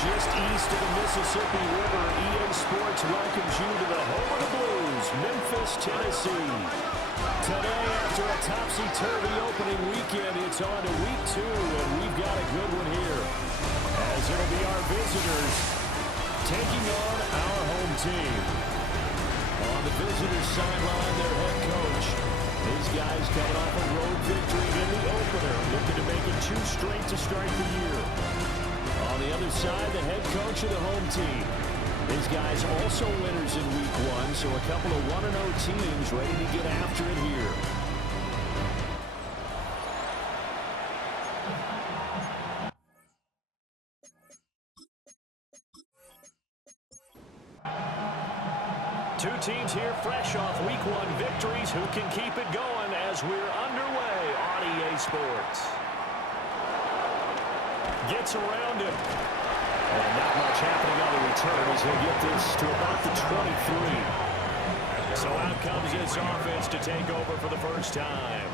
just east of the Mississippi River, EA Sports welcomes you to the home of the Blues, Memphis, Tennessee. Today, after a topsy-turvy opening weekend, it's on to week 2, and we've got a good one here, as it'll be our visitors taking on our home team. On the visitors' sideline, their head coach. These guys coming off a road victory in the opener, looking to make it 2 straight to start the year. On the other side, the head coach of the home team. These guys also winners in week 1, so a couple of 1-0 teams ready to get after it here. Two teams here fresh off week 1 victories who can keep it going as we're underway on EA Sports. Gets around him. And not much happening on the return as he'll get this to about the 23. So out comes this offense to take over for the first time.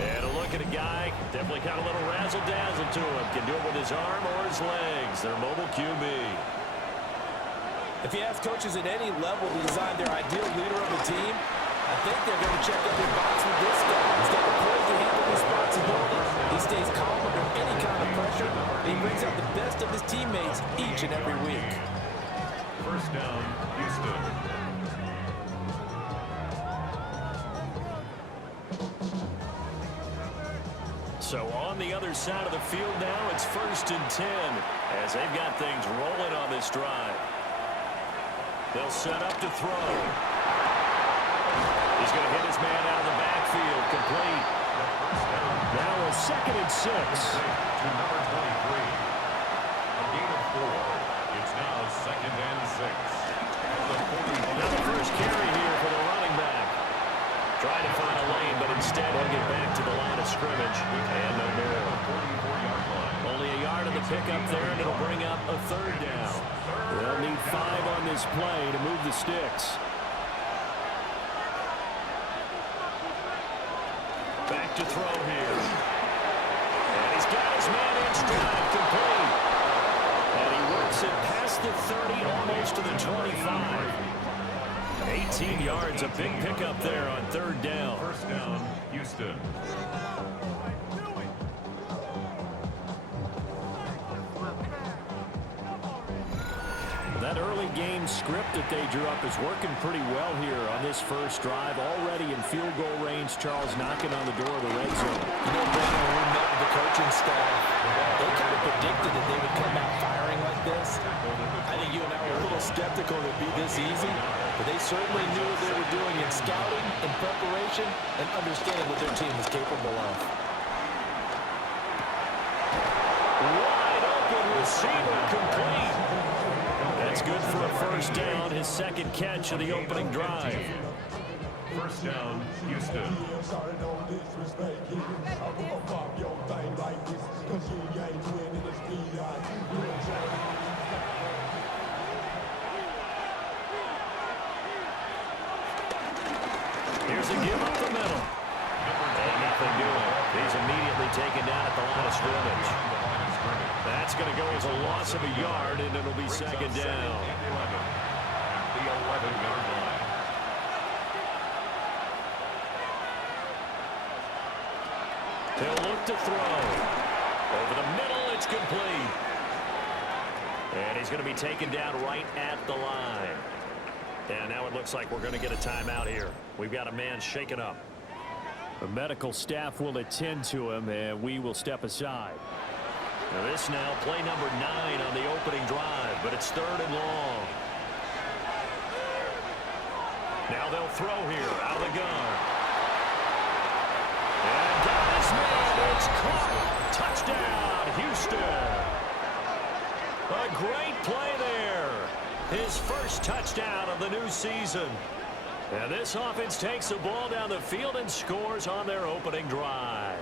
And a look at a guy, definitely got a little razzle-dazzle to him. Can do it with his arm or his legs. Their mobile QB. If you ask coaches at any level to design their ideal leader of the team, I think they're going to check every box with this guy. He's got the poise to handle responsibility. He stays calm under any kind of pressure. He brings out the best of his teammates each and every week. First down, Houston. So on the other side of the field now, it's 1st and 10 as they've got things rolling on this drive. They'll set up to throw. He's going to hit his man out of the backfield, complete. Now a 2nd and 6. To number 23. A gain of 4. It's now 2nd and 6. Now the first carry here for the running back. Trying to find a lane, but instead he'll get back to the line of scrimmage. And no more. Only a yard of the pickup there, and it'll bring up a 3rd down. They'll need 5 on this play to move the sticks. Back to throw here. And he's got his man in stride, complete. And he works it past the 30, almost to the 25. 18 yards, a big pickup there on 3rd down. First down, Houston. That early game script that they drew up is working pretty well here on this first drive. Already in field goal range, Charles knocking on the door of the red zone. You know, Brandon, when we met with the coaching staff, they kind of predicted that they would come out firing like this. I think you and I were a little skeptical that it'd be this easy, but they certainly knew what they were doing in scouting, in preparation, and understanding what their team was capable of. Wide open receiver, complete. That's good for a first down, his 2nd catch of the opening drive. First down, Houston. Here's a give up the middle. And nothing doing. He's immediately taken down at the line of scrimmage. That's going to go as a loss of a yard, and it'll be 2nd down. At the 11-yard line. He'll look to throw. Over the middle, it's complete. And he's going to be taken down right at the line. And now it looks like we're going to get a timeout here. We've got a man shaken up. The medical staff will attend to him, and we will step aside. Now this now, play number 9 on the opening drive, but it's 3rd and long. Now they'll throw here, out of the gun. And got his man, it's caught. Touchdown, Houston. A great play there. His first touchdown of the new season. And this offense takes the ball down the field and scores on their opening drive.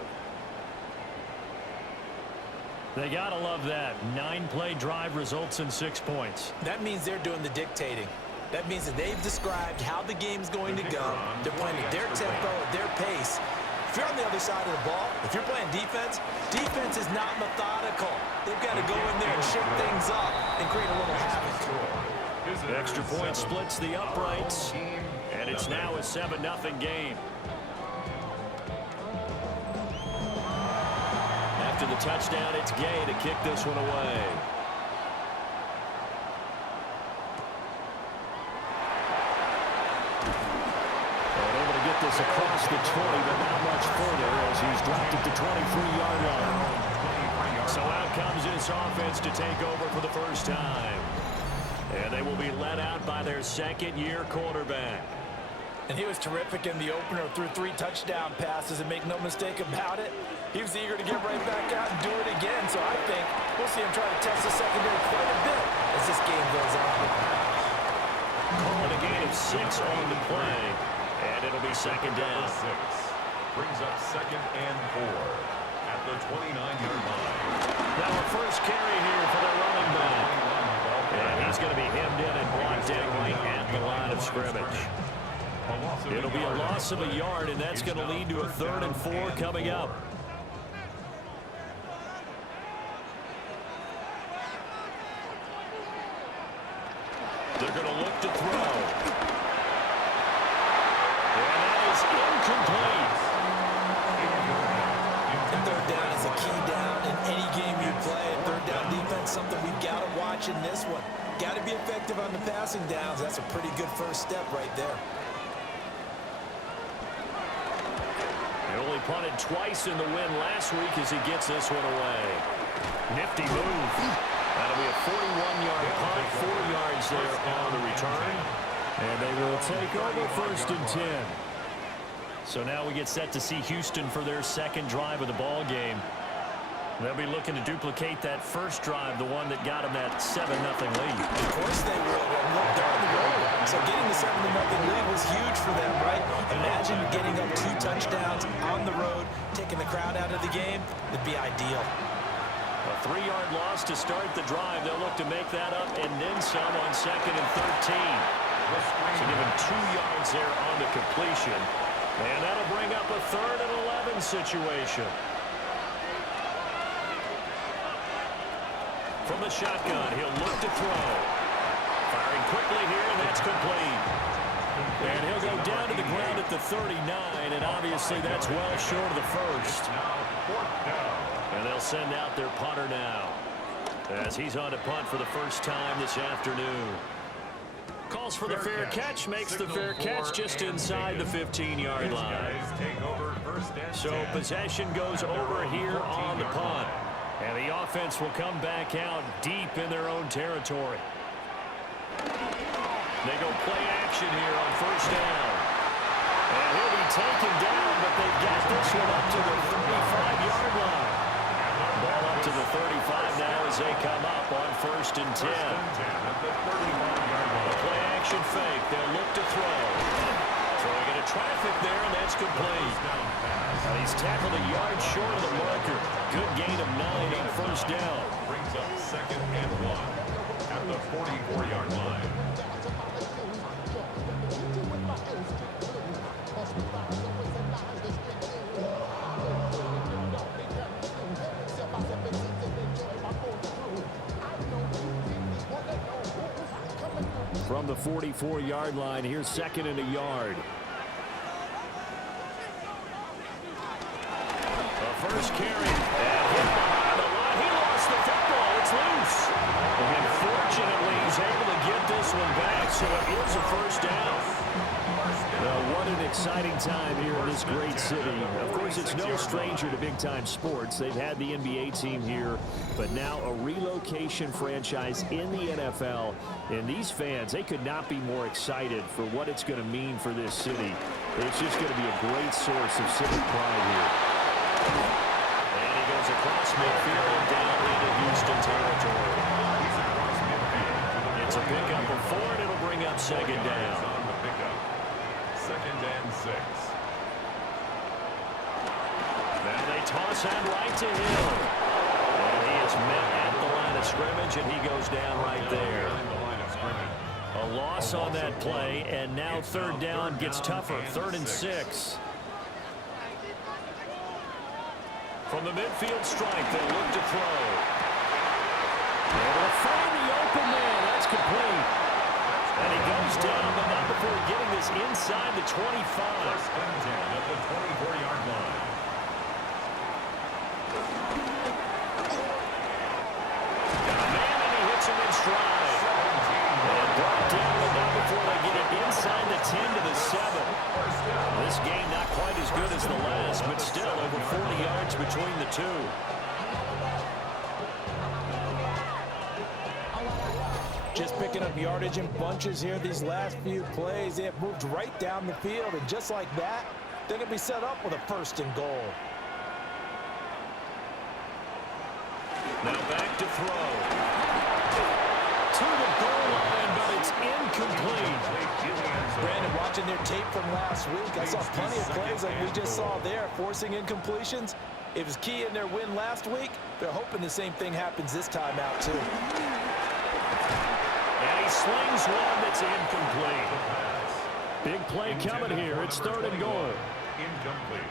They got to love that. 9-play drive results in 6 points. That means they're doing the dictating. That means that they've described how the game's going to go. They're playing at their tempo, at their pace. If you're on the other side of the ball, if you're playing defense, defense is not methodical. They've got to go in there and shake things up and create a little havoc. Extra point splits the uprights, and it's now a 7-0 game. After the touchdown, it's Gay to kick this one away. And able to get this across the 20, but not much further as he's dropped it to 23-yard line. So out comes this offense to take over for the first time. And they will be led out by their second-year quarterback. And he was terrific in the opener, threw 3 touchdown passes, and make no mistake about it, he was eager to get right back out and do it again. So I think we'll see him try to test the secondary quite a bit as this game goes on. Calling a gain of 6 on the play, and it'll be second down. 6 brings up 2nd and 4 at the 29-yard line. Now a first carry here for the running back. And he's going to be hemmed in and brought down right at the line of scrimmage. It'll be a loss of a yard, and that's going to lead to a 3rd and 4 coming up. They're going to look to throw. And that is incomplete. And 3rd down is a key down in any game you play. 3rd down defense, something we've got to watch in this one. Got to be effective on the passing downs. That's a pretty good first step right there. He only punted twice in the win last week as he gets this one away. Nifty move. That'll be a 41-yard punt, 4 yards there on the return. And they will take over 1st and 10. So now we get set to see Houston for their second drive of the ball game. They'll be looking to duplicate that first drive, the one that got them that 7-0 lead. Of course they will. And look, they're on the road. So getting the 7-0 lead was huge for them, right? Imagine getting up 2 touchdowns on the road, taking the crowd out of the game. It'd be ideal. A 3-yard loss to start the drive. They'll look to make that up and then some on 2nd and 13. So give him 2 yards there on the completion. And that'll bring up a 3rd and 11 situation. From the shotgun, he'll look to throw. Firing quickly here, and that's complete. And he'll go down to the ground at the 39, and obviously that's well short of the first. And they'll send out their punter now as he's on to punt for the first time this afternoon. Calls for the fair catch, makes the fair catch just inside the 15-yard line. So possession goes over here on the punt. And the offense will come back out deep in their own territory. They go play action here on 1st down. And he'll be taken down, but they've got this one up to the 35-yard line. Ball up to the 35 now as they come up on 1st and 10. A play action fake. They'll look to throw. Throwing into traffic there, and that's complete. Now he's tackled a yard short of the marker. Good gain of 9 on 1st down. Brings up 2nd and 1 at the 44-yard line. From the 44-yard line, here's 2nd and a yard. The first carry, and hit behind the line. He lost the football. It's loose. And fortunately, he's able to get this one back, so it is a 1st down. What an exciting time here in this great city. Of course, it's no stranger to big-time sports. They've had the NBA team here, but now a relocation franchise in the NFL. And these fans, they could not be more excited for what it's going to mean for this city. It's just going to be a great source of civic pride here. And he goes across midfield down into Houston territory. It's a pickup of 4, and it'll bring up 2nd down. 2nd and 6. Now they toss out right to him. And he is met at the line of scrimmage, and he goes down right there. A loss on that play, and now 3rd down gets tougher. 3rd and 6. From the midfield strike, they'll look to throw. And It's complete. And he goes down, but not before getting this inside the 25. First and 10 at the 24-yard line. Got a man, and he hits him in stride. And brought down, but not before they get it inside the 10 to the 7. This game not quite as good as the last, but still over 40 yards between the two. Just picking up yardage in bunches here these last few plays. They have moved right down the field, and just like that, they're going to be set up with a first and goal. Now back to throw. To the goal line, but it's incomplete. Brandon, watching their tape from last week, I saw plenty of plays like we just saw there, forcing incompletions. It was key in their win last week. They're hoping the same thing happens this time out, too. And he slings one that's incomplete. Big play coming here. It's third and goal. Incomplete.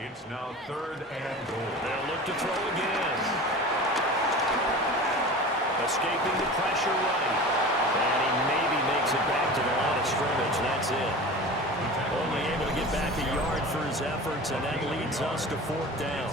It's now third and goal. They'll look to throw again. Escaping the pressure running. And he maybe makes it back to the line of scrimmage. That's it. Only able to get back a yard for his efforts, and that leads us to fourth down.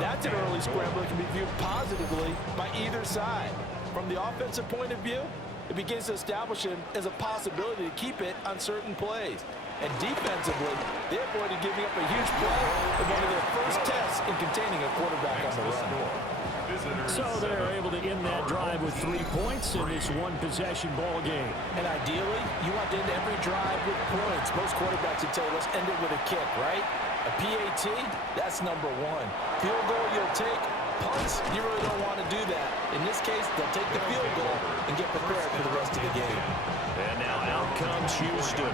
That's an early scramble that can be viewed positively by either side. From the offensive point of view, it begins to establish him as a possibility to keep it on certain plays. And defensively, they avoided giving up a huge play in one of their first tests in containing a quarterback on the run. So they're able to end that drive with 3 points in this one-possession ball game. And ideally, you want to end every drive with points. Most quarterbacks would tell you, let's end it with a kick, right? A PAT, that's number one. Field goal you'll take. Punts, you really don't want to do that. In this case, they'll take the field goal and get prepared for the rest of the game. And now out comes Houston.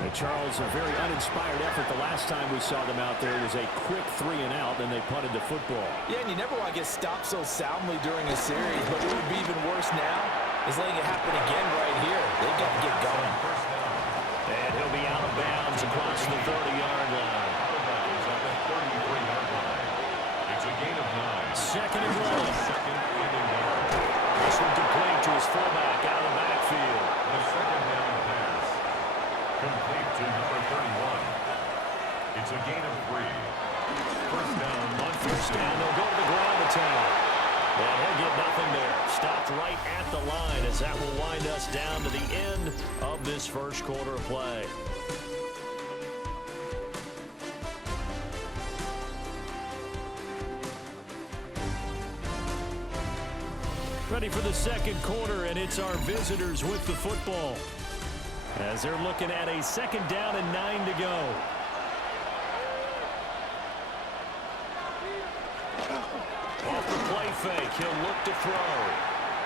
And Charles, a very uninspired effort. The last time we saw them out there was a quick 3 and out, then they punted the football. Yeah, and you never want to get stopped so soundly during a series, but what would be even worse now is letting it happen again right here. They've got to get going. And he'll be out of bounds across the 30-yard line. It's a gain of 9. Second and 1. Second and 1. This one complete to his fullback out of the backfield. The second down pass. Complete to number 31. It's a gain of 3. First down. On first down, they'll go to the ground attack. And he'll get nothing there. Stopped right at the line as that will wind us down to the end of this first quarter of play. Ready for the second quarter, and it's our visitors with the football. As they're looking at a second down and 9 to go. Off the play fake, he'll look to throw.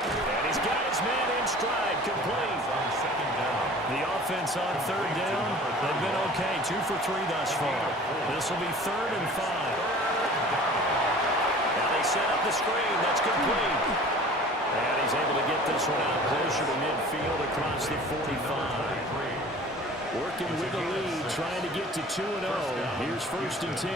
And he's got his man in stride, complete. On second down. The offense on third down, they've been okay, 2 for 3 thus far. This will be third and 5. Now they set up the screen, that's complete. And he's able to get this one out closer to midfield across the 45. Working with the lead, trying to get to 2-0. Here's first and 10.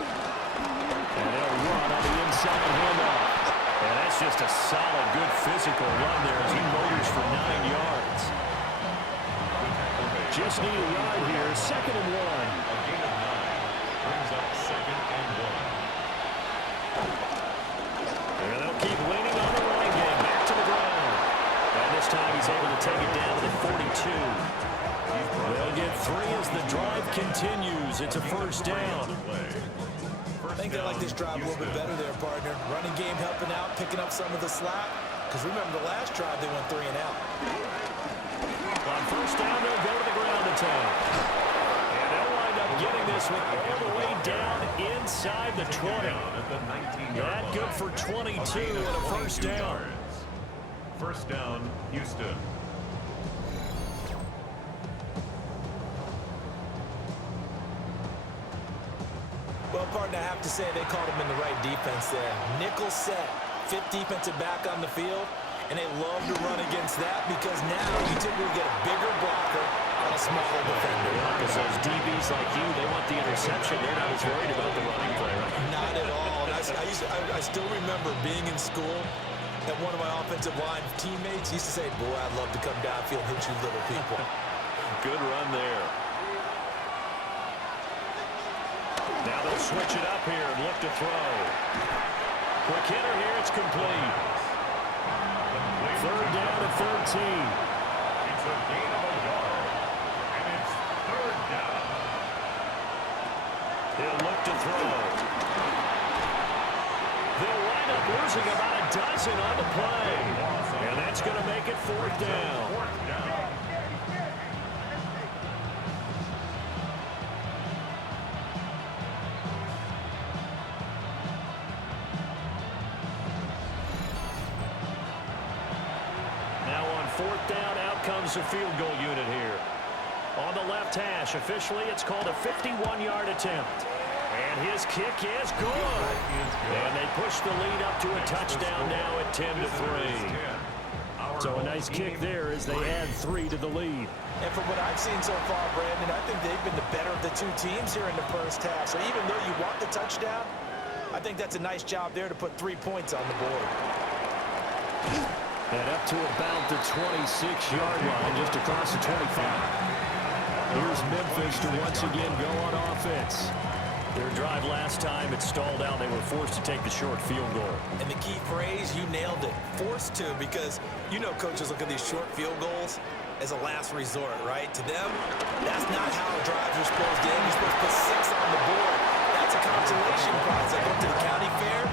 And they'll run on the inside handoff. And that's just a solid, good physical run there as he motors for 9 yards. Just need a yard here, second and 1. A gain of 9. Brings up second and 1. And they'll keep leaning on the running game. Back to the ground. And this time he's able to take it down to the 42. They'll get 3 as the drive continues. It's a first down. I think they like this drive a little bit better there, partner. Running game helping out, picking up some of the slack. Because remember, the last drive they went 3 and out. On first down, they'll go to the ground attack. And they'll wind up getting this one all the way down inside the 20. That good for 22 and a first down. First down, Houston. Well, partner, I have to say they called him in the right defense there. Nickel set, 5th defensive back on the field, and they love to run against that because now you typically get a bigger blocker on a smaller defender. Because those DBs like you, they want the interception. They're not as worried about the running play, right? Not at all. And I still remember being in school And one of my offensive line teammates used to say, boy, I'd love to come downfield and hit you little people. Good run there. Now they'll switch it up here and look to throw. Quick hitter here, it's complete. Third down at 13. It's a gain of a yard, and it's third down. He'll look to throw. They'll wind up losing about a dozen on the play. And that's going to make it fourth down. Now on fourth down, out comes the field goal unit here. On the left hash, officially it's called a 51-yard attempt. And his kick is good. And they push the lead up to a touchdown now at 10-3. So a nice kick there as they add 3 to the lead. And from what I've seen so far, Brandon, I think they've been the better of the two teams here in the first half. So even though you want the touchdown, I think that's a nice job there to put 3 points on the board. And up to about the 26-yard line, just across the 25. Here's Memphis to once again go on offense. Their drive last time, it stalled out. They were forced to take the short field goal. And the key phrase, you nailed it, forced to, because you know coaches look at these short field goals as a last resort, right? To them, that's not how drives are supposed to end. You're supposed to put 6 on the board. That's a consolation prize. Like went to the county fair,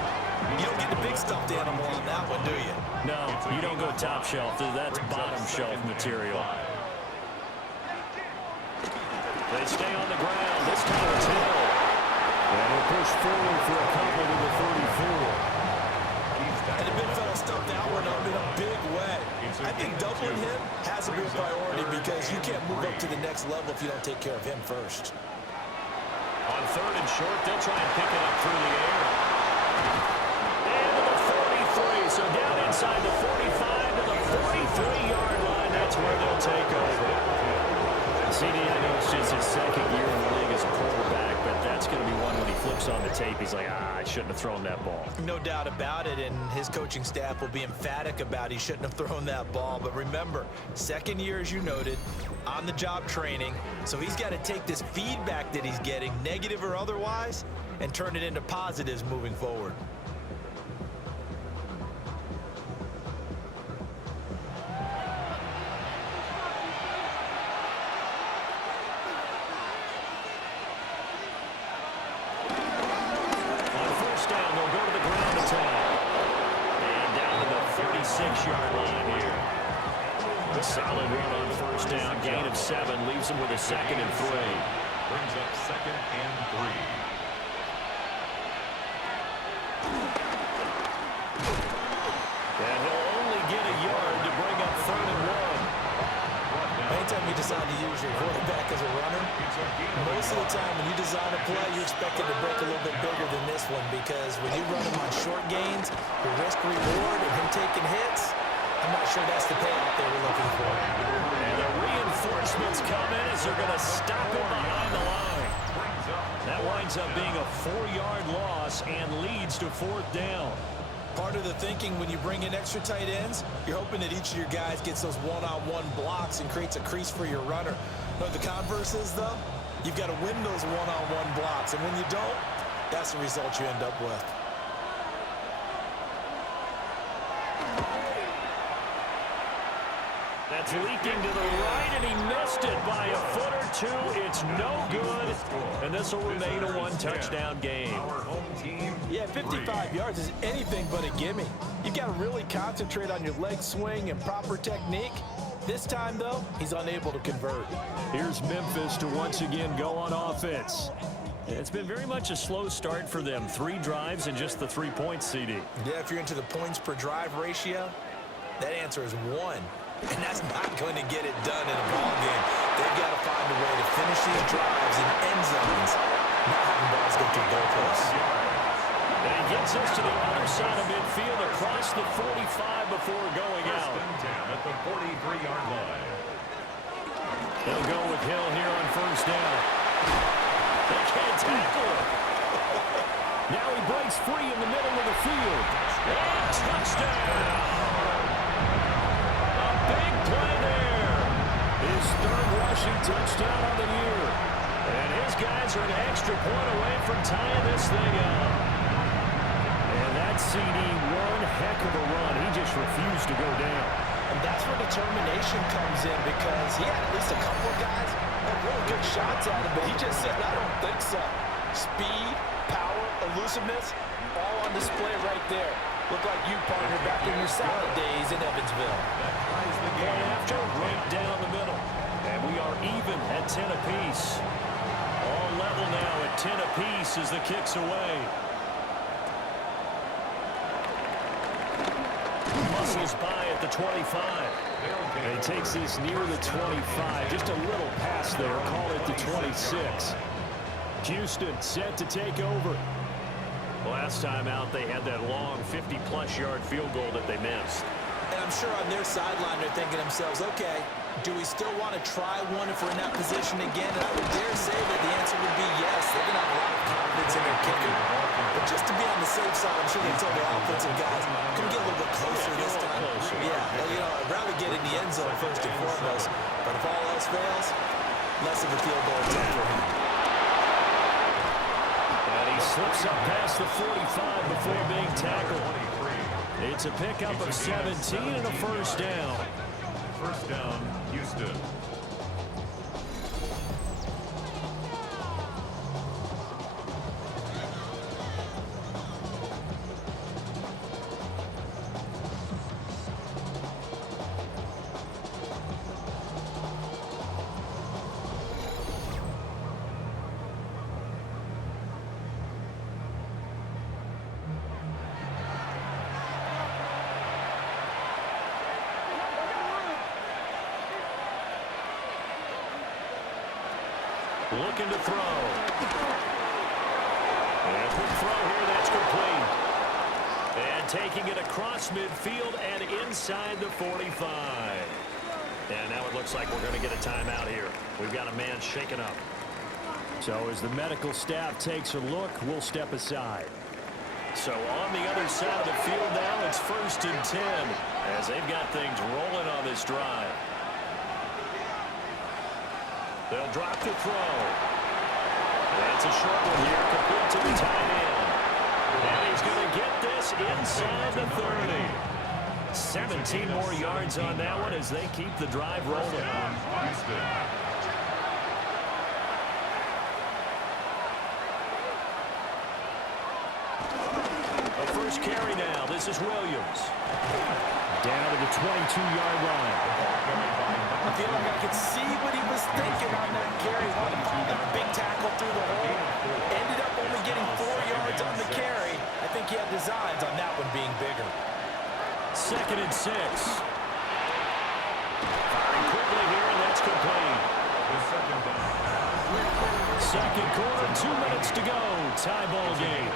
you don't get the big stuffed animal on that one, do you? No, you don't go top shelf. That's bottom shelf material. They stay on the ground. This time it's Hill. And he'll push forward for a couple to the 34. And the big fella stuffed that one up in a big way. I think doubling him has to be a priority because you can't move up to the next level if you don't take care of him first. On third and short, they'll try and pick it up through the air. And to the 43, so down inside the 45 to the 43-yard line. That's where they'll take over. CD, I know it's just his second year in the league as a quarterback, but that's going to be one when he flips on the tape. He's like, I shouldn't have thrown that ball. No doubt about it, and his coaching staff will be emphatic about he shouldn't have thrown that ball. But remember, second year, as you noted, on-the-job training, so he's got to take this feedback that he's getting, negative or otherwise, and turn it into positives moving forward. Solid run on first down, gain of 7, leaves him with a second and 3. Brings up second and 3. And he'll only get a yard to bring up third and 1. Anytime you decide to use your quarterback as a runner, most of the time when you design a play, you expect it to break a little bit bigger than this one because when you run him on short gains, the risk-reward and him taking hits, I'm not sure that's the payoff they were looking for. And the reinforcements come in as they're going to stop him behind the line. That winds up being a 4-yard loss and leads to fourth down. Part of the thinking when you bring in extra tight ends, you're hoping that each of your guys gets those one-on-one blocks and creates a crease for your runner. But the converse is, though, you've got to win those one-on-one blocks. And when you don't, that's the result you end up with. That's leaking to the right, and he missed it by a foot or two. It's no good, and this will remain a one-touchdown game. Yeah, 55 yards is anything but a gimme. You've got to really concentrate on your leg swing and proper technique. This time, though, he's unable to convert. Here's Memphis to once again go on offense. It's been very much a slow start for them. 3 drives and just the 3 points, CD. Yeah, if you're into the points per drive ratio, that answer is 1. And that's not going to get it done in a ball game. They've got to find a way to finish these drives in end zones, not having balls go through goalposts. And he gets us to the other side of midfield across the 45 before going out. At the 43-yard line. They'll go with Hill here on first down. They can't tackle him. Now he breaks free in the middle of the field. And touchdown! A big play there. His third rushing touchdown on the year. And his guys are an extra point away from tying this thing up. And that CD, one heck of a run. He just refused to go down. And that's where determination comes in, because he had at least a couple of guys that had really good shots at him, but he just said, I don't think so. Speed, power, elusiveness, all on display right there. Look like you, partner, back in your salad days in Evansville. Point after, right down the middle. And we are even at 10 apiece. All level now at 10 apiece as the kick's away. Muscles by at the 25. And he takes this near the 25. Just a little pass there. Call it the 26. Houston set to take over. Last time out, they had that long 50-plus yard field goal that they missed. And I'm sure on their sideline they're thinking to themselves, okay, do we still want to try one if we're in that position again? And I would dare say that the answer would be yes. They're going to have a lot of confidence in their kicker. But just to be on the safe side, I'm sure they told their offensive guys, can we get a little bit closer this time? Yeah, you know, I'd rather get in the end zone first and foremost. But if all else fails, less of a field goal attempt for him. And he slips up past the 45 before being tackled. It's a pickup of 17 and a first down. First down, Houston. Looking to throw. And a quick throw here, that's complete. And taking it across midfield and inside the 45. And now it looks like we're going to get a timeout here. We've got a man shaken up. So as the medical staff takes a look, we'll step aside. So on the other side of the field now, it's 1st and 10 as they've got things rolling on this drive. They'll drop the throw. That's a short one here, complete to the tight end. And he's going to get this inside the 30. 17 more yards on that one as they keep the drive rolling. A first carry now. This is Williams. Down to the 22-yard line. I feel like I could see what he was thinking on that carry. That big tackle through the hole. Ended up only getting 4 yards on the carry. I think he had designs on that one being bigger. 2nd and 6. Firing quickly here, and that's complete. Second quarter, 2 minutes to go. Tie ball game.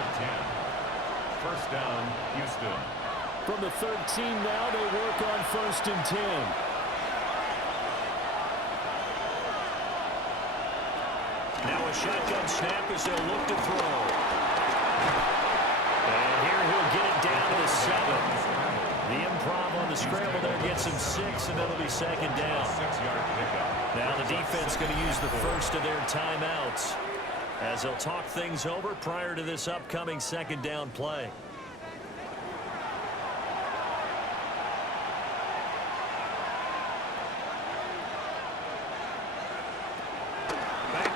First down, Houston. From the 13 now, they work on 1st and 10. Now a shotgun snap as they'll look to throw. And here he'll get it down to the 7. The improv on the scramble there gets him 6, and that'll be 2nd down. 6-yard pickup. Now the defense going to use the first of their timeouts as they'll talk things over prior to this upcoming 2nd down play.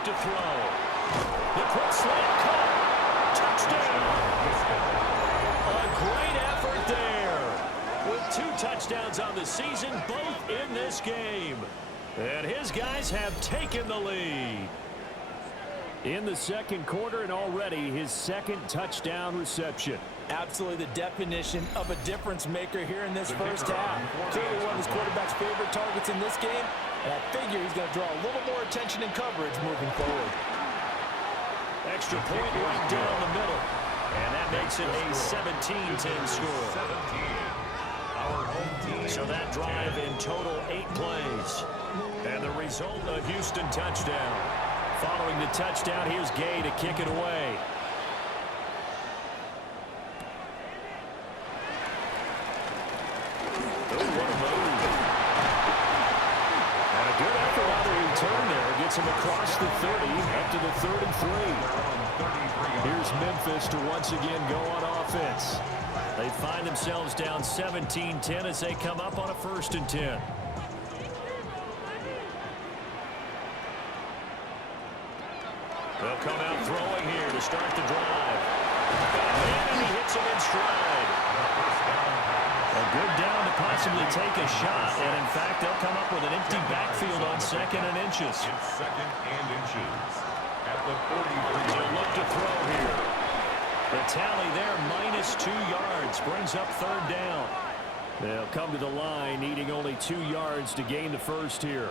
To throw. The quick slant caught. Touchdown. A great effort there. With 2 touchdowns on the season, both in this game. And his guys have taken the lead. In the second quarter, and already his 2nd touchdown reception. Absolutely the definition of a difference maker here in this first half. Clearly one of his quarterback's favorite targets in this game. And I figure he's going to draw a little more attention and coverage moving forward. Extra point right down the middle. And that makes it a 17-10 score. 17. So that drive in total 8 plays. And the result, a Houston touchdown. Following the touchdown, here's Gay to kick it away. what a move. And a good effort on the return there. Gets him across the 30, up to the 33. Here's Memphis to once again go on offense. They find themselves down 17-10 as they come up on a 1st and 10. They'll come out throwing here to start the drive. And he hits him in stride. A good down to possibly take a shot. And, in fact, they'll come up with an empty backfield on 2nd and inches. It's 2nd and inches at the 43. They'll look to throw here. The tally there, -2 yards, brings up 3rd down. They'll come to the line, needing only 2 yards to gain the first here.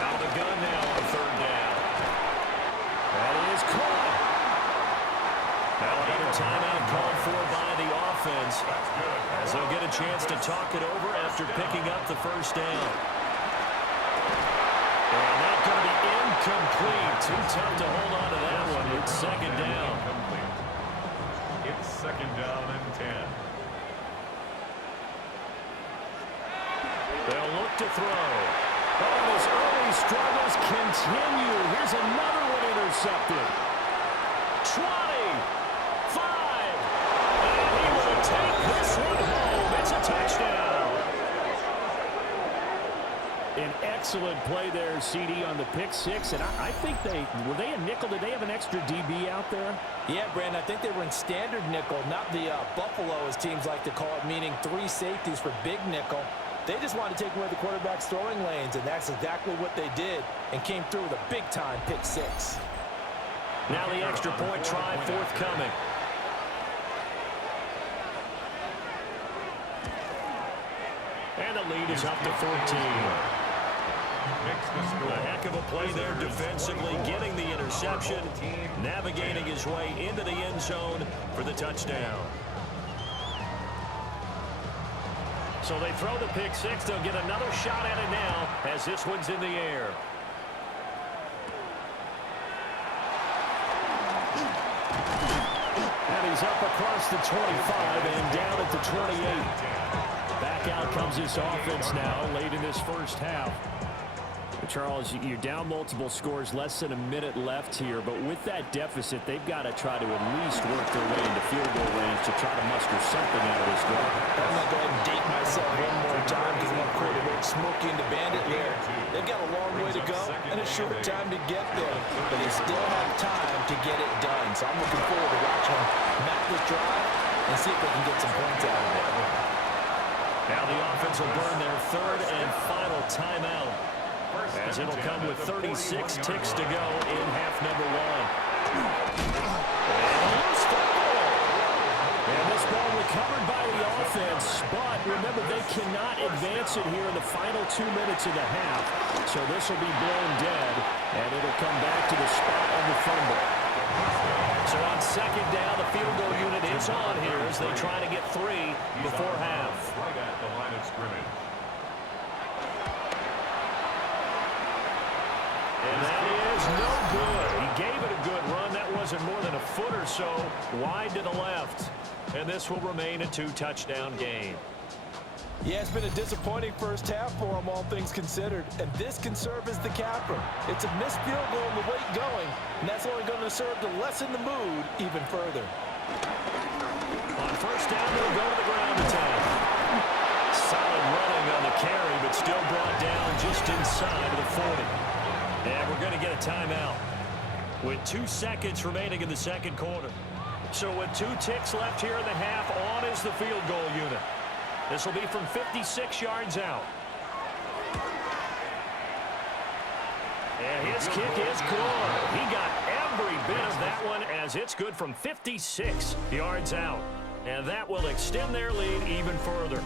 Out of the gun now on 3rd down. That is caught. Now another timeout called for by the offense, as they'll get a chance to talk it over after picking up the 1st down. And that's going to be incomplete. Too tough to hold on to that one. It's 2nd down. It's 2nd down and 10. They'll look to throw. Oh, his early struggles continue. Here's another one intercepted. 20, 5, and he will take this one home. It's a touchdown. An excellent play there, CD, on the pick 6. And I think were they a nickel? Did they have an extra DB out there? Yeah, Brandon, I think they were in standard nickel, not the Buffalo, as teams like to call it, meaning 3 safeties for big nickel. They just wanted to take away the quarterback's throwing lanes, and that's exactly what they did, and came through with a big-time pick 6. Now the extra point try forthcoming. And the lead is up to 14. A heck of a play there defensively, getting the interception, navigating his way into the end zone for the touchdown. So they throw the pick 6. They'll get another shot at it now as this one's in the air. And he's up across the 25 and down at the 28. Back out comes this offense now late in this 1st half. Charles, you're down multiple scores, less than a minute left here, but with that deficit, they've got to try to at least work their way into field goal range to try to muster something out of this drive. I'm going to go ahead and date myself one more time because my quarterback Smokey and the Bandit there. They've got a long way to go and a short time to get there, but they still have time to get it done. So I'm looking forward to watching them map this drive and see if they can get some points out of it. Now the offense will burn their 3rd and final timeout, as it'll come with 36 ticks to go in half number 1. And this ball recovered by the offense, but remember, they cannot advance it here in the final 2 minutes of the half. So this will be blown dead, and it'll come back to the spot on the fumble. So on 2nd down, the field goal unit is on here as they try to get 3 before half. Right at the line of scrimmage. And that is no good. He gave it a good run. That wasn't more than a foot or so wide to the left. And this will remain a 2-touchdown game. Yeah, it's been a disappointing 1st half for them, all things considered. And this can serve as the capper. It's a missed field goal and the weight going, and that's only going to serve to lessen the mood even further. On 1st down, they'll go to the ground attack. Solid running on the carry, but still brought down just inside of the 40. And we're going to get a timeout with 2 seconds remaining in the 2nd quarter. So with 2 ticks left here in the half, on is the field goal unit. This will be from 56 yards out. And his kick is good. He got every bit of that one as it's good from 56 yards out. And that will extend their lead even further.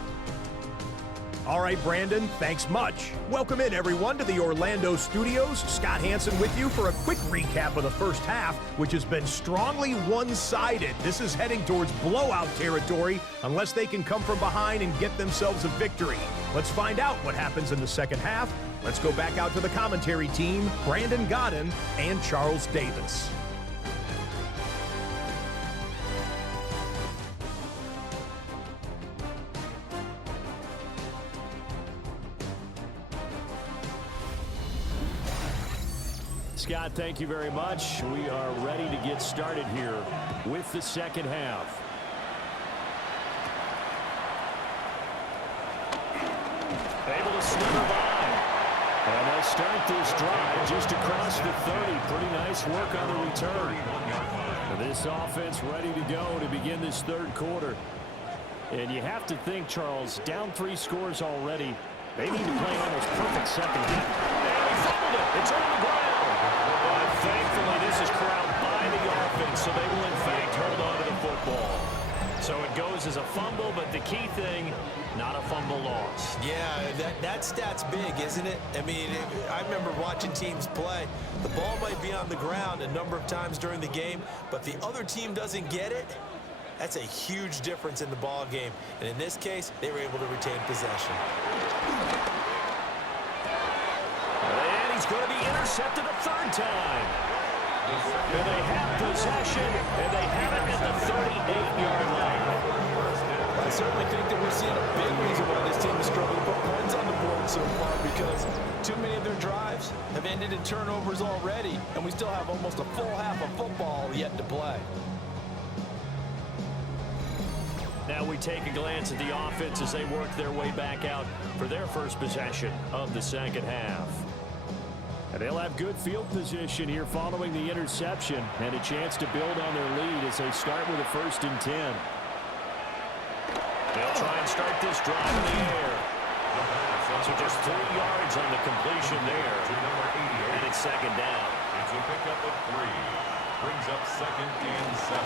All right, Brandon, thanks much. Welcome in, everyone, to the Orlando studios. Scott Hansen with you for a quick recap of the 1st half, which has been strongly one-sided. This is heading towards blowout territory unless they can come from behind and get themselves a victory. Let's find out what happens in the 2nd half. Let's go back out to the commentary team, Brandon Godden and Charles Davis. Scott, thank you very much. We are ready to get started here with the second half. Able to slither by. And they'll start this drive just across the 30. Pretty nice work on the return. This offense ready to go to begin this third quarter. And you have to think, Charles, down 3 scores already. They need to play almost perfect second half. And he fumbled it. It's on the ground. But thankfully, this is corralled by the offense, so they will, in fact, hold on to the football. So it goes as a fumble, but the key thing, not a fumble loss. Yeah, that stat's big, isn't it? I mean, I remember watching teams play. The ball might be on the ground a number of times during the game, but the other team doesn't get it. That's a huge difference in the ball game. And in this case, they were able to retain possession. And he's going to be intercepted a third time. And they have possession, and they have it at the 38-yard line. I certainly think that we're seeing a big reason why this team is struggling to put points on the board so far, because too many of their drives have ended in turnovers already, and we still have almost a full half of football yet to play. Now we take a glance at the offense as they work their way back out for their first possession of the second half. And they'll have good field position here following the interception and a chance to build on their lead as they start with a 1st and 10. They'll try and start this drive in the air. So just 3 yards on the completion there. And it's second down. It's a pickup of 3. Brings up 2nd and 7.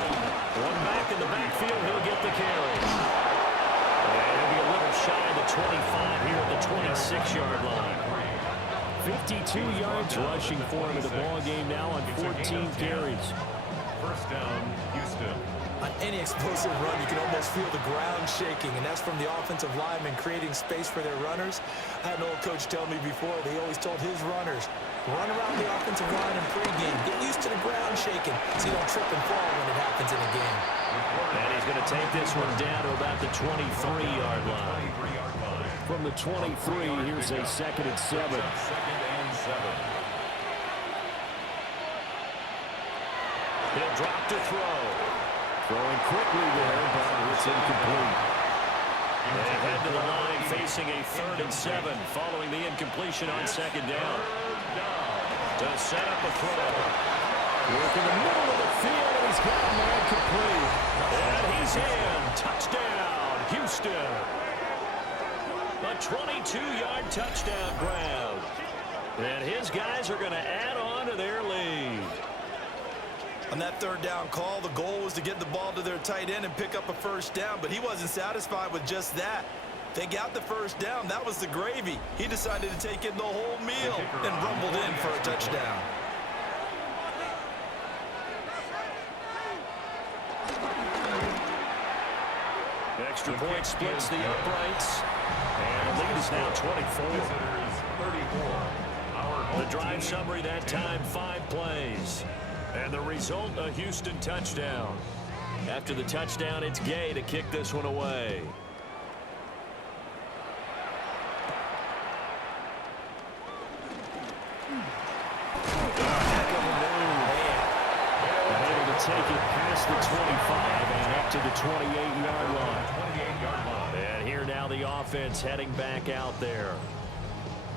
One back in the backfield, he'll get the carry. And he'll be a little shy of the 25 here at the 26-yard line. 52 yards rushing for him in the ball game now on 14 carries. First down, Houston. On any explosive run, you can almost feel the ground shaking, and that's from the offensive linemen creating space for their runners. I had an old coach tell me before, they always told his runners, run around the offensive line in pregame. Get used to the ground shaking so you don't trip and fall when it happens in a game. And he's going to take this one down to about the 23-yard line. From the 23, here's a 2nd and 7. 2nd and 7. He'll drop to throw. Throwing quickly there, but it's incomplete. They head to the line facing a 3rd and 7 following the incompletion on 2nd down. To set up a throw. Work in the middle of the field, and he's got a man complete. And he's in. Touchdown, Houston. A 22-yard touchdown grab. And his guys are going to add on to their lead. On that 3rd down call, the goal was to get the ball to their tight end and pick up a 1st down, but he wasn't satisfied with just that. They got the 1st down. That was the gravy. He decided to take in the whole meal and rumbled in for a touchdown. Extra point splits the uprights. And the lead is now 24. The drive summary that time, 5 plays. And the result, a Houston touchdown. After the touchdown, it's Gay to kick this one away. Heck of a move. And able to take it past the 25 and up to the 28-yard line. And here now the offense heading back out there.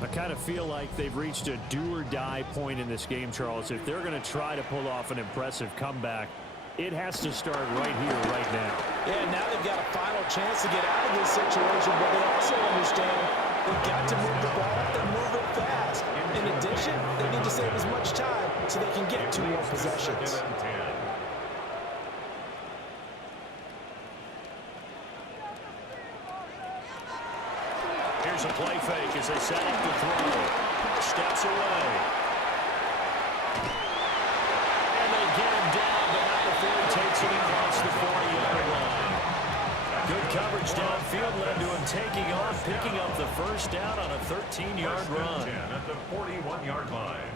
I kind of feel like they've reached a do-or-die point in this game, Charles. If they're going to try to pull off an impressive comeback, it has to start right here, right now. Yeah, now they've got a final chance to get out of this situation, but they also understand they've got to move the ball and move it fast. In addition, they need to save as much time so they can get 2 more possessions. Here's a play fake as they set up the throw. Steps away. And they get him down, but not before he takes it across the 40-yard line. Good coverage downfield led to him taking off, picking up the 1st down on a 13-yard run. At the 41-yard line.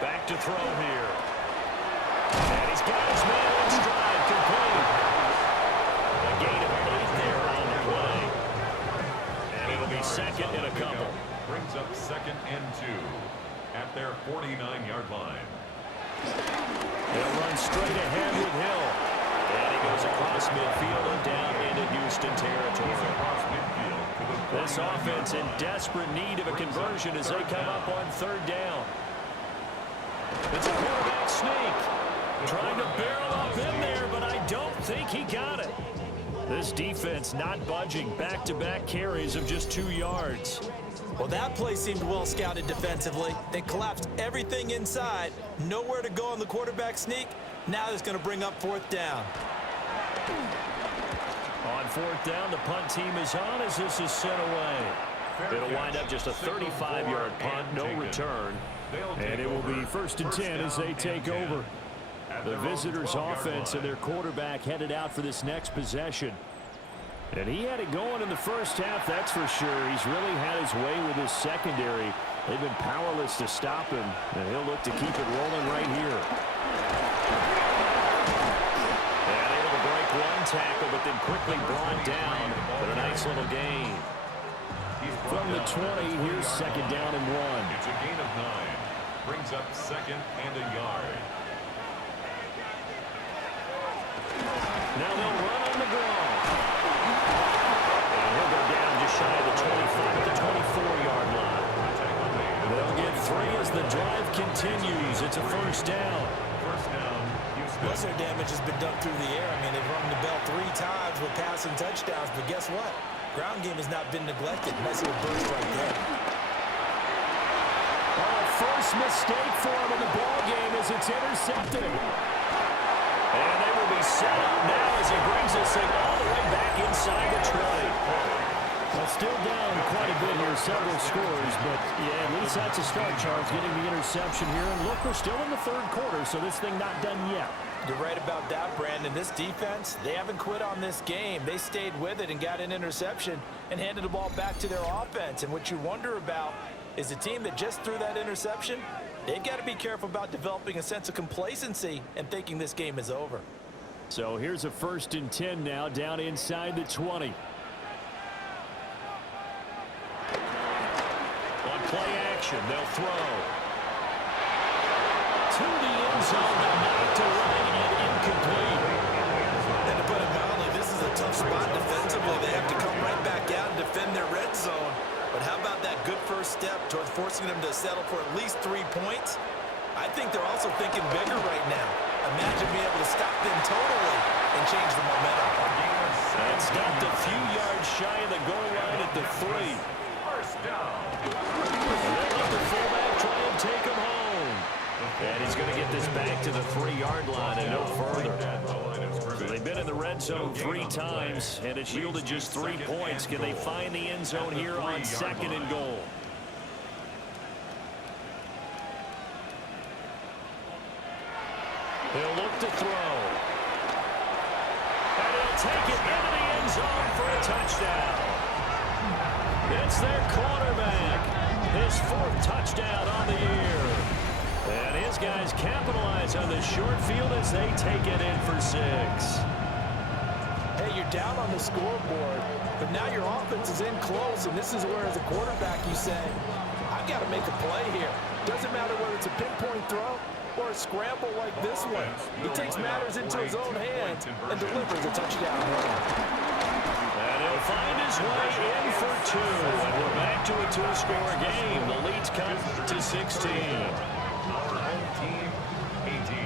Back to throw here. And he's got his man in stride, complete. A gain of 8 there on the play. And it'll be second and a couple. Brings up 2nd and 2 at their 49-yard line. They'll run straight ahead with Hill. And he goes across midfield and down into Houston territory. This offense in desperate need of a conversion as they come up on 3rd down. It's a quarterback sneak. Trying to barrel up in there, but I don't think he got it. This defense not budging. Back-to-back carries of just 2 yards. Well, that play seemed well scouted defensively. They collapsed everything inside. Nowhere to go on the quarterback sneak. Now it's going to bring up 4th down. On 4th down, the punt team is on as this is sent away. It'll wind up just a 35-yard punt, no return. And it will be 1st and 10 as they take over. The visitors' offense and their quarterback headed out for this next possession. And he had it going in the first half, that's for sure. He's really had his way with his secondary. They've been powerless to stop him, and he'll look to keep it rolling right here. And able to break one tackle, but then quickly brought down. But a nice little gain. From the 20, here's 2nd down and 1. It's a gain of 9. Brings up 2nd and a yard. Now they'll run on the ground. And he'll go down just shy of the 25 at the 24-yard line. They'll get 3 as the drive continues. It's a 1st down. Most of their damage has been done through the air. I mean, they've rung the bell 3 times with passing touchdowns, but guess what? Ground game has not been neglected. Nice little burst right there. Oh, first mistake for him in the ball game as it's intercepted. And they will be set up now as he brings this thing all the way back inside the 20. Well, still down quite a bit here, several scores, but yeah, at least that's a start, Charles, getting the interception here. And look, we're still in the 3rd quarter, so this thing not done yet. You're right about that, Brandon. This defense, they haven't quit on this game. They stayed with it and got an interception and handed the ball back to their offense. And what you wonder about is the team that just threw that interception, they've got to be careful about developing a sense of complacency and thinking this game is over. So here's a 1st and 10 now down inside the 20. On play action, they'll throw. To the end zone, but knocked away and incomplete. And to put it mildly, this is a tough spot defensively. They have to come right back out and defend their red zone. But how about that good first step towards forcing them to settle for at least 3 points? I think they're also thinking bigger right now. Imagine being able to stop them totally and change the momentum. And stopped a few yards shy of the goal line at the 3. First down. And they'll let the fullback try and take him home. And he's going to get this back to the 3-yard line and no further. So they've been in the red zone 3 times, and it's yielded just 3 points. Can they find the end zone here on 2nd and goal? He'll look to throw. And he'll take it into the end zone for a touchdown. It's their quarterback. His 4th touchdown on the year. And his guys capitalize on the short field as they take it in for 6. Hey, you're down on the scoreboard, but now your offense is in close, and this is where, as a quarterback, you say, I've got to make a play here. Doesn't matter whether it's a pinpoint throw or a scramble like this one. He takes matters into his own hands and delivers a touchdown run. And he'll find his way in for 2. And we're back to a 2-score game. The lead's cut to 16. Our home team, 18.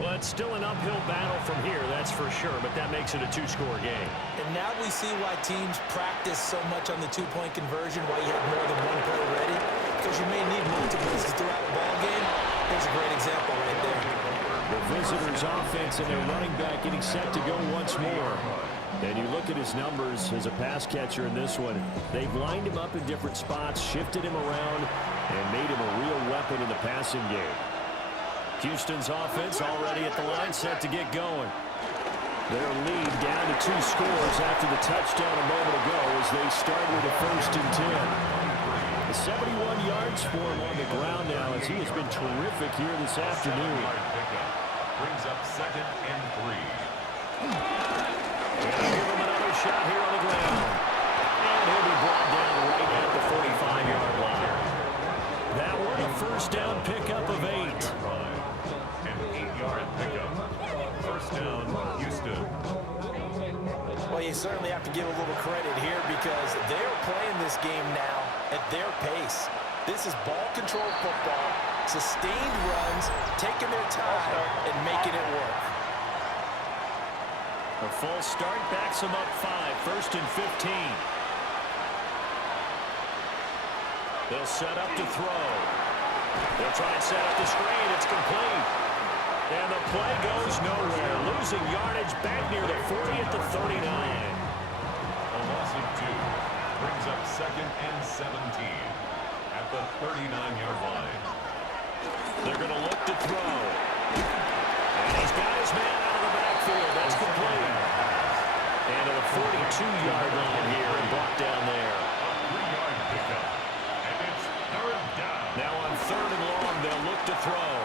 Well, it's still an uphill battle from here, that's for sure, but that makes it a 2-score game. And now we see why teams practice so much on the 2-point conversion, why you have more than one play ready, because you may need multiples throughout the ball game. Here's a great example right there. The visitors' offense and their running back getting set to go once more. And you look at his numbers as a pass catcher in this one. They've lined him up in different spots, shifted him around. and made him a real weapon in the passing game. Houston's offense already at the line, set to get going. Their lead down to 2 scores after the touchdown a moment ago as they start with a 1st and 10. The 71 yards for him on the ground now as he has been terrific here this afternoon. Brings up 2nd and 3. And give him another shot here on the ground. And he'll be brought down right at the 45-yard line. That one a 1st down pickup of 8. An 8-yard pickup. 1st down, Houston. Well, you certainly have to give a little credit here because they're playing this game now at their pace. This is ball control football, sustained runs, taking their time and making it work. A false start backs him up 5, 1st and 15. They'll set up to throw. They'll try and set up the screen. It's complete. And the play goes nowhere. Losing yardage back near the 40 at the 39. A loss of 2. Brings up 2nd and 17 at the 39-yard line. They're going to look to throw. And he's got his man out of the backfield. That's complete. And to the 42-yard line here and brought down there. A 3-yard pickup. And it's 3rd down. Now on 3rd and long, they'll look to throw.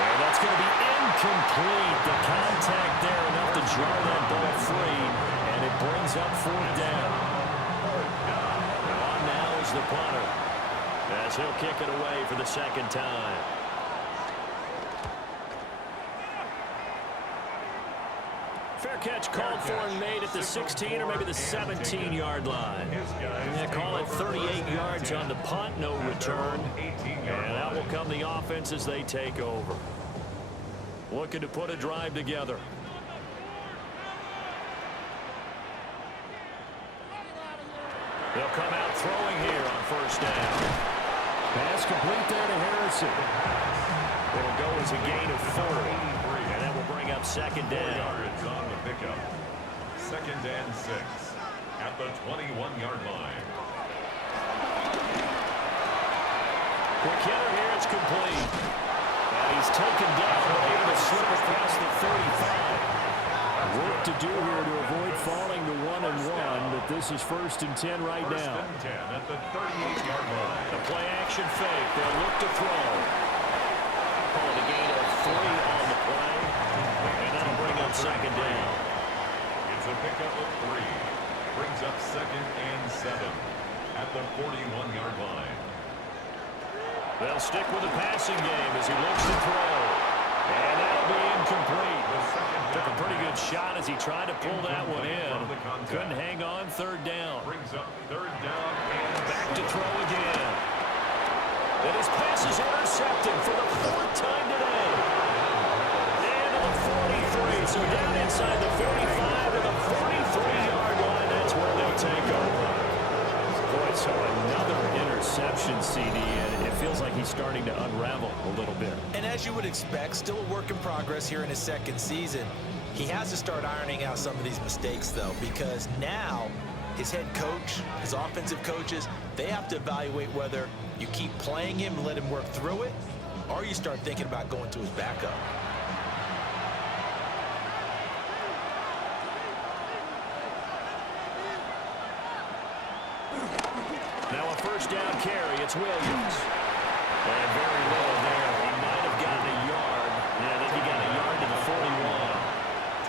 And that's going to be incomplete. The contact there enough to draw that ball free. And it brings up 4th down. On now is the punter, as he'll kick it away for the 2nd time. Fair catch called for and made at the 16 or maybe the 17-yard line. They call it 38 yards on the punt, no return. And out will come the offense as they take over. Looking to put a drive together. They'll come out throwing here on 1st down. Pass complete there to Harrison. It'll go as a gain of 4. And that will bring up 2nd 4 down. yards on the pickup. 2nd and 6 at the 21-yard line. Quick hitter here, it's complete. And he's taken down, able to slip across the 35. Work to do here to avoid falling to 1-and-1, but this is 1st and 10 right now. 1st and 10 at the 38-yard line. The play action fake. They'll look to throw. Call it a gain of 3 on the play. And that'll bring up 2nd down. It's a pickup of 3. Brings up 2nd and 7 at the 41-yard line. They'll stick with the passing game as he looks to throw. And that'll be incomplete. Took a pretty good shot as he tried to pull that one in. Couldn't hang on. 3rd down. Brings up 3rd down and Back to throw again. And his pass is intercepted for the 4th time today. And to the 43. So down inside the 45 to the 43-yard line. That's where they'll take over. Boy, so another interception, CD, and it feels like he's starting to unravel a little bit. And as you would expect, still a work in progress here in his 2nd season. He has to start ironing out some of these mistakes, though, because now his head coach, his offensive coaches, they have to evaluate whether you keep playing him and let him work through it, or you start thinking about going to his backup. Now a 1st down carry. It's Williams. And very little there. He might have gotten a yard. Yeah, I think he got a yard to the 41.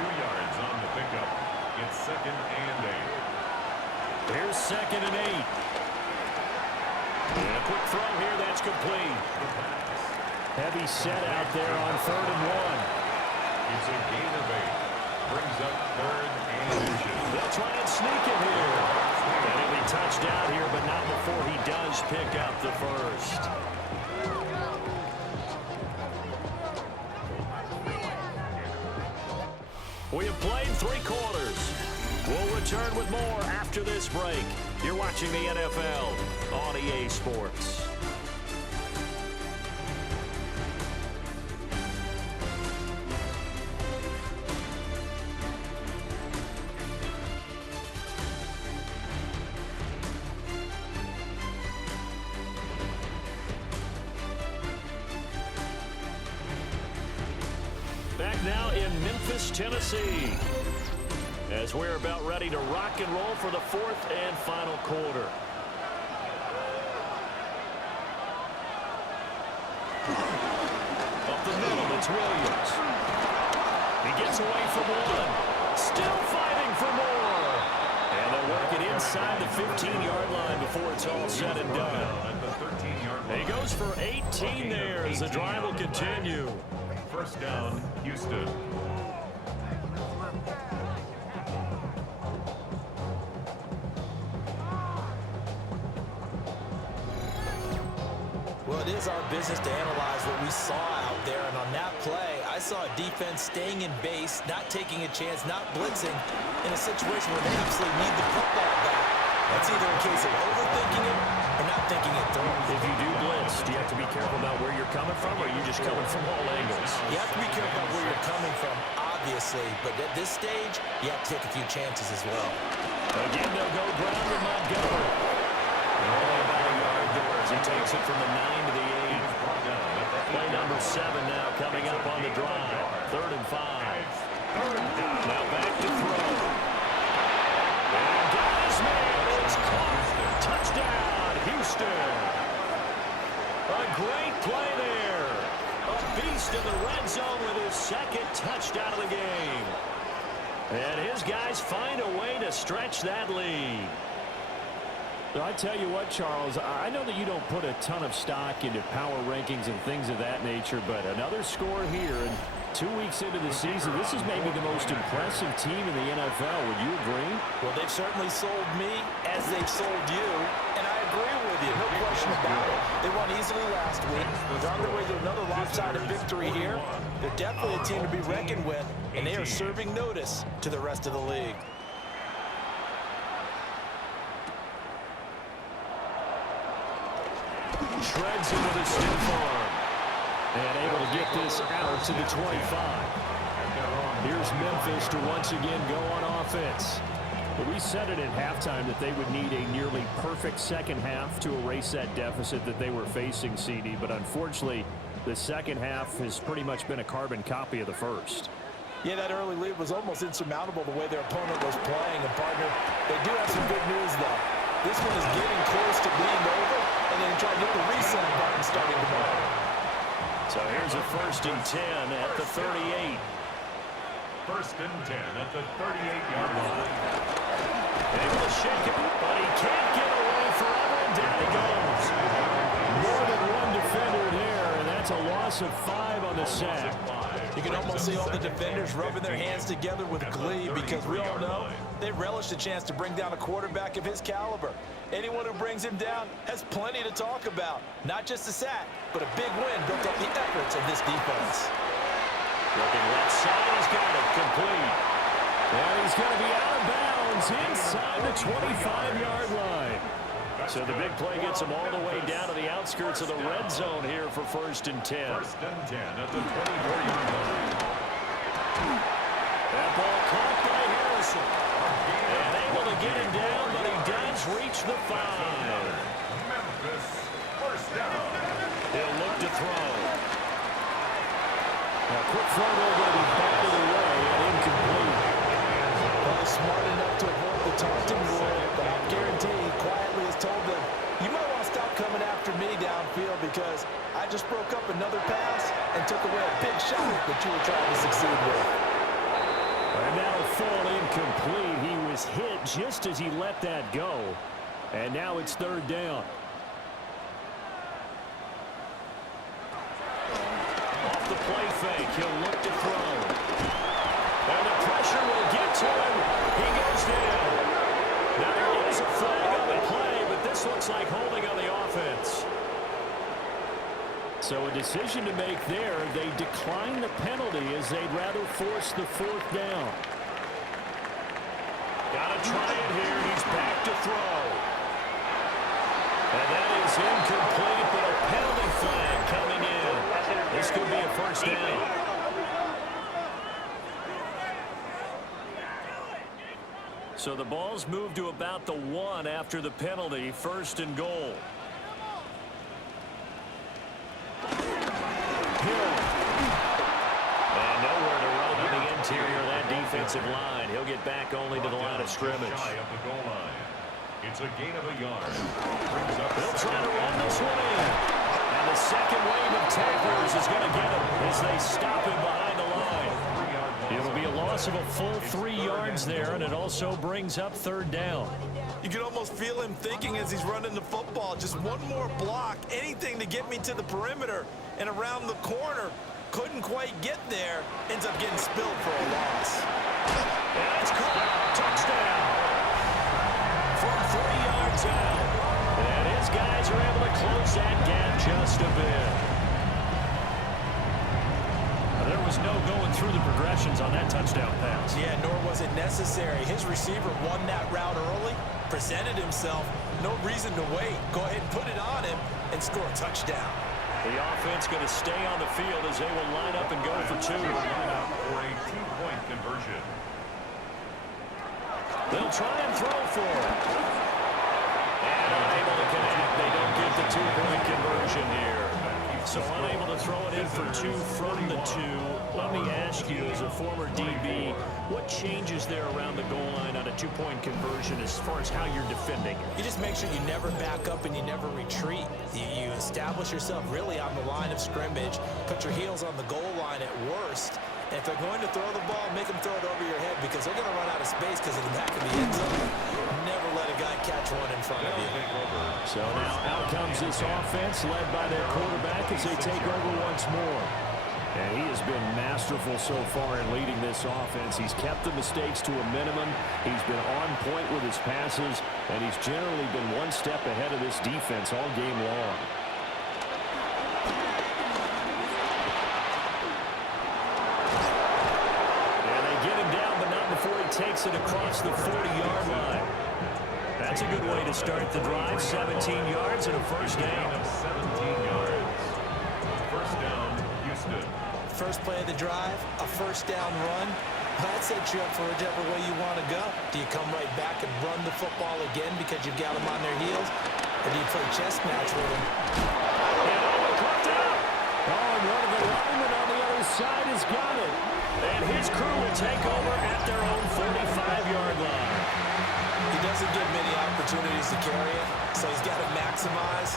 2 yards on the pickup. It's 2nd and 8. Here's 2nd and 8. And a quick throw here. That's complete. Heavy set out there on 3rd and 1. It's a gain of 8. Brings up 3rd and inches. They'll try and sneak it here. And he'll be touched out here, but not before he does pick up the 1st. We have played 3 quarters. We'll return with more after this break. You're watching the NFL on EA Sports. Back now in Memphis, Tennessee, as we're about ready to rock and roll for the fourth and final quarter. Up the middle, it's Williams. He gets away from one. Still fighting for more. And they'll work it inside the 15-yard line before it's all said and done. He goes for 18 there as the drive will continue. First down, Houston. Well, it is our business to analyze what we saw out there, and on that play, I saw a defense staying in base, not taking a chance, not blitzing, in a situation where they absolutely need the football back. That's either a case of overthinking it or not thinking it through. If you do blitz, do you have to be careful about where you're coming from, or are you just coming from all angles? You have to be careful about where you're coming from, obviously, but at this stage, you have to take a few chances as well. Again, they'll go ground with Montgomery. Only about a yard there as he takes it from the 9 to the 8. Play number 7 now coming up on the drive. 3rd and 5. Now back to throw. And got his man. It's caught. Touchdown, Houston. A great play there. A beast in the red zone with his second touchdown of the game. And his guys find a way to stretch that lead. I tell you what, Charles, I know that you don't put a ton of stock into power rankings and things of that nature, but another score here, and 2 weeks into the season, this is maybe the most impressive team in the NFL. Would you agree? Well, they've certainly sold me as they've sold you, and I agree with you, no question about it. They won easily last week. They're on their way to another lopsided victory here. They're definitely a team to be reckoned with, and they are serving notice to the rest of the league. Shreds into the stiff arm. And able to get this out to the 25. Here's Memphis to once again go on offense. But we said it at halftime that they would need a nearly perfect second half to erase that deficit that they were facing, CD. But unfortunately, the second half has pretty much been a carbon copy of the first. Yeah, that early lead was almost insurmountable the way their opponent was playing. And, partner, they do have some good news, though. This one is getting close to being over, and then try to get the reset button starting to move. So here's a 1st and 10 at the 38. 1st and 10 at the 38-yard line. Able to shake it, but he can't get away forever, and down he goes. More than one defender there, and that's a loss of 5 on the sack. You can almost see all the defenders rubbing their hands together with glee because we all know they relish the chance to bring down a quarterback of his caliber. Anyone who brings him down has plenty to talk about. Not just a sack, but a big win built up the efforts of this defense. Looking left side, he's got it complete. And he's going to be out of bounds inside the 25-yard line. So the big play gets him all the way down to the outskirts of the red zone here for 1st and 10. 1st and 10 at the 24-yard line. That ball caught by Harrison. And able to get him down, but he does reach the 5. Memphis, 1st down. He'll look to throw. Now, quick throw there going to be batted away and incomplete. Well, smart enough to avoid the taunting rule, but I guarantee he quietly has told them, you might want to stop coming after me downfield because I just broke up another pass and took away a big shot that you were trying to succeed with. And that'll fall incomplete. He was hit just as he let that go. And now it's 3rd down. Off the play fake, he'll look to throw. And the pressure will get to him. He goes down. Now there is a flag on the play, but this looks like holding on the offense. So a decision to make there. They decline the penalty as they'd rather force the 4th down. Got to try it here. He's back to throw. And that is incomplete, but a penalty flag coming in. This could be a 1st down. So the ball's moved to about the 1 after the penalty. 1st and goal. Hill. And nowhere interior of that defensive line. He'll get back only to the line of scrimmage. Shy of the goal line. It's a gain of a yard. They'll try to run this one in. And the second wave of tacklers is going to get him as they stop him behind the line. It'll be a loss of a full 3 yards there, and it also brings up third down. You can almost feel him thinking as he's running the football. Just one more block, anything to get me to the perimeter and around the corner. Couldn't quite get there. Ends up getting spilled for a loss. And it's caught. Touchdown. From 3 yards out. And his guys are able to close that gap just a bit. There was no going through the progressions on that touchdown pass. Yeah, nor was it necessary. His receiver won that route early, presented himself. No reason to wait. Go ahead and put it on him and score a touchdown. The offense going to stay on the field as they will line up and go for 2. For a 2-point conversion. They'll try and throw for it. And unable to connect. They don't get the 2-point conversion here. So unable to throw it in for 2 from the 2. Let me ask you, as a former DB, what changes there around the goal line on a 2-point conversion as far as how you're defending it? You just make sure you never back up and you never retreat. You establish yourself really on the line of scrimmage, put your heels on the goal line at worst. And if they're going to throw the ball, make them throw it over your head because they're going to run out of space because of the back of the end zone. Never let a guy catch one in front of you. So now out comes this offense led by their quarterback as they take over once more. And he has been masterful so far in leading this offense. He's kept the mistakes to a minimum. He's been on point with his passes, and he's generally been one step ahead of this defense all game long. And they get him down, but not before he takes it across the 40-yard line. That's a good way to start the drive. 17 yards and a first down. 17 yards. First down, Houston. First play of the drive, a first down run. That sets you up for whichever way you want to go. Do you come right back and run the football again because you've got them on their heels? Or do you play chess match with them? And caught out. Oh, and one of the linemen on the other side has got it. And his crew will take over at their own 45-yard line. He doesn't get many opportunities to carry it, so he's got to maximize.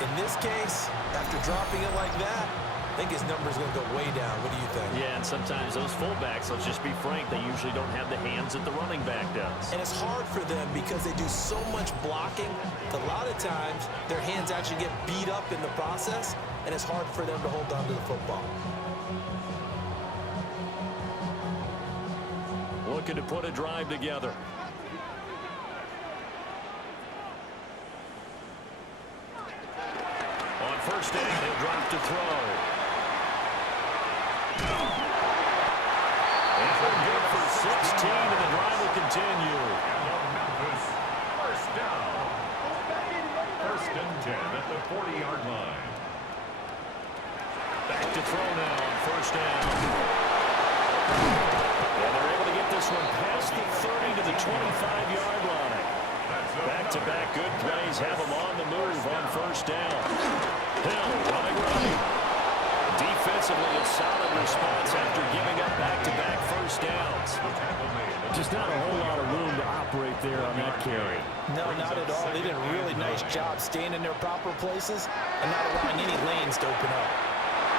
In this case, after dropping it like that, I think his number's going to go way down. What do you think? Yeah, and sometimes those fullbacks, let's just be frank, they usually don't have the hands that the running back does. And it's hard for them because they do so much blocking. A lot of times, their hands actually get beat up in the process, and it's hard for them to hold on to the football. Looking to put a drive together. On first down, he'll drop to throw. And good for 16, and the drive will continue. Memphis, first down. First and 10 at the 40-yard line. Back to throw now on first down. And they're able to get this one past the 30 to the 25-yard line. Back-to-back good plays have them on the move on first down. Hill running right. Defensively, a solid response after giving up back-to-back first downs. Just not a whole lot of room to operate there on that carry. No, not at all. They did a really nice job staying in their proper places and not allowing any lanes to open up.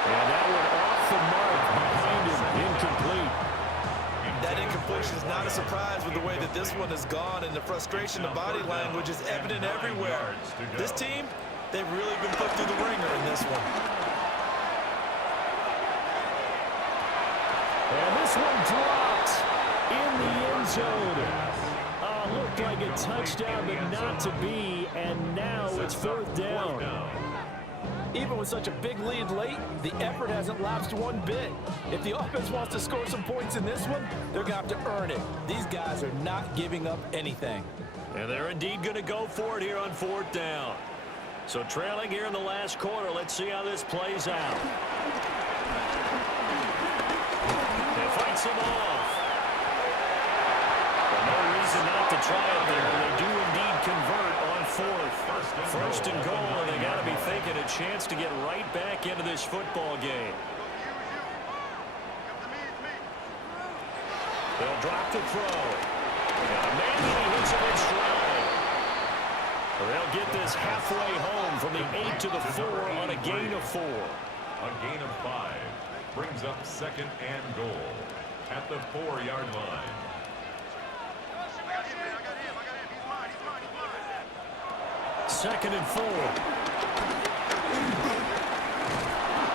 And that one off the mark behind him, incomplete. That incompletion is not a surprise with the way that this one has gone, and the frustration, the body language is evident everywhere. This team, they've really been put through the ringer in this one. And this one dropped in the end zone. Looked like a touchdown, but not to be, and now it's fourth down. Even with such a big lead late, the effort hasn't lapsed one bit. If the offense wants to score some points in this one, they're going to have to earn it. These guys are not giving up anything. And they're indeed going to go for it here on fourth down. So trailing here in the last quarter, let's see how this plays out. They fights him off. Well, no reason not to try it there. They do indeed convert on fourth. First and goal, and they got to be thinking a chance to get right back into this football game. They'll drop the throw. Got a man, and he hits it in stride. They'll get this halfway home from the 8 to the 4 on a gain of 4. A gain of 5 brings up second and goal at the 4-yard line. Second and 4.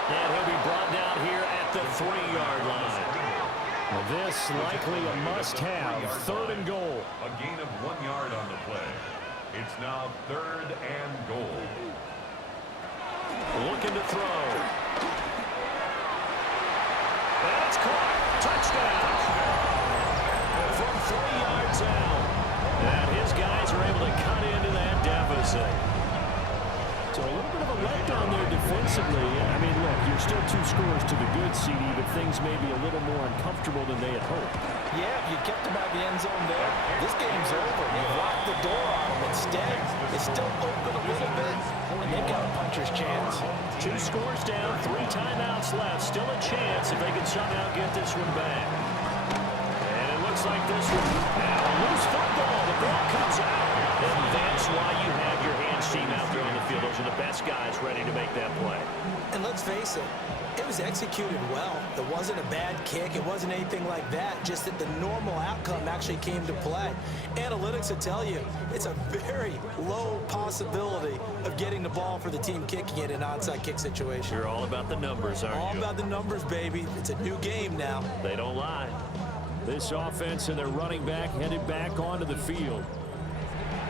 And he'll be brought down here at the 3-yard line. Well, this likely a must-have. Third and goal. A gain of 1 yard on the play. It's now third and goal. Looking to throw. That's caught. Touchdown. From 3 yards out. And his guys are able to cut into that deficit. So a little bit of a letdown there defensively. I mean, look, you're still 2 scores to the good, CD, but things may be a little more uncomfortable than they had hoped. Yeah, if you kept them out of the end zone there, this game's over. You've locked the door on them. Instead, it's still open a little bit, and they've got a puncher's chance. 2 scores down, 3 timeouts left. Still a chance if they can somehow get this one back. And it looks like this one. Now, a loose football. The ball comes out. And that's why you have your hands team out there on the field. Those are the best guys ready to make that play. And let's face it, it was executed well. It wasn't a bad kick. It wasn't anything like that. Just that the normal outcome actually came to play. Analytics will tell you it's a very low possibility of getting the ball for the team kicking it in an onside kick situation. You're all about the numbers, aren't you? All about the numbers, baby. It's a new game now. They don't lie. This offense and their running back headed back onto the field.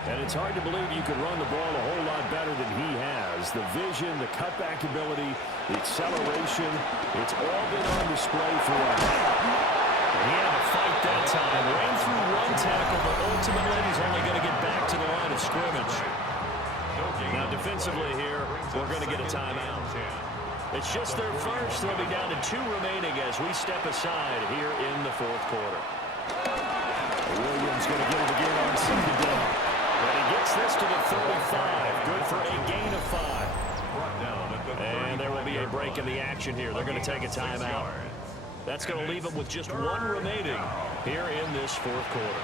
And it's hard to believe you could run the ball a whole lot better than he has. The vision, the cutback ability, the acceleration, it's all been on display for him. And he had to fight that time. Ran through 1 tackle, but ultimately he's only going to get back to the line of scrimmage. Now defensively here, we're going to get a timeout. It's just their first. They'll be down to 2 remaining as we step aside here in the 4th quarter. Williams going to get it again on 2nd down. But he gets this to the 35. Good for a gain of 5. And there will be a break in the action here. They're going to take a timeout. That's going to leave them with just 1 remaining here in this 4th quarter.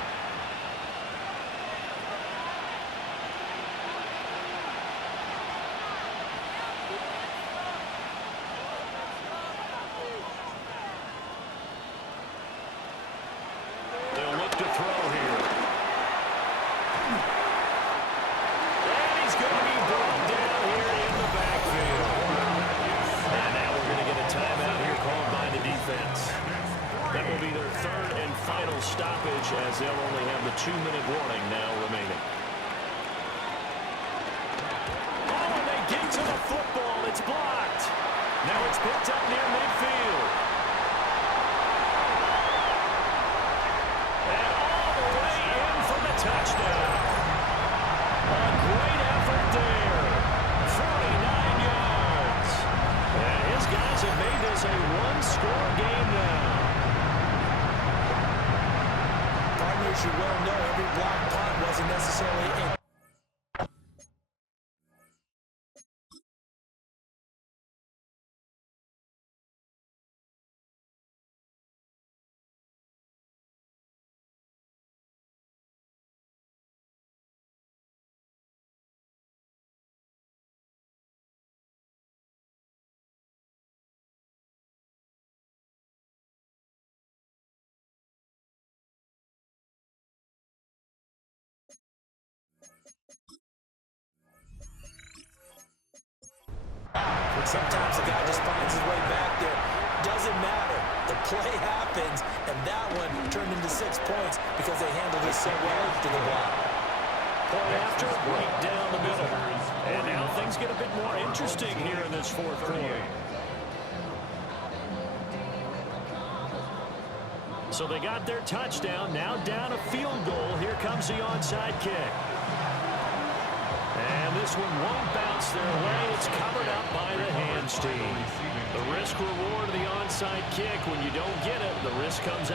They'll look to throw here. And he's going to be brought down here in the backfield. And now we're going to get a timeout here called by the defense. That will be their 3rd and final stoppage as they'll only have the 2-minute warning now remaining. Oh, and they get to the football. It's blocked. Now it's picked up near midfield. And all the way in for the touchdown. A great effort there. 49 yards. And his guys have made this a 1-score game now. Partners, you well know every block punt wasn't necessarily a sometimes the guy just finds his way back there. Doesn't matter. The play happens, and that one turned into 6 points because they handled it so well to the block. Point after, right down the middle. And now things get a bit more interesting here in this 4th quarter. So they got their touchdown. Now down a field goal. Here comes the onside kick. And this one won't bounce their way. It's covered up by the hands team. The risk reward of the onside kick. When you don't get it, the risk comes out.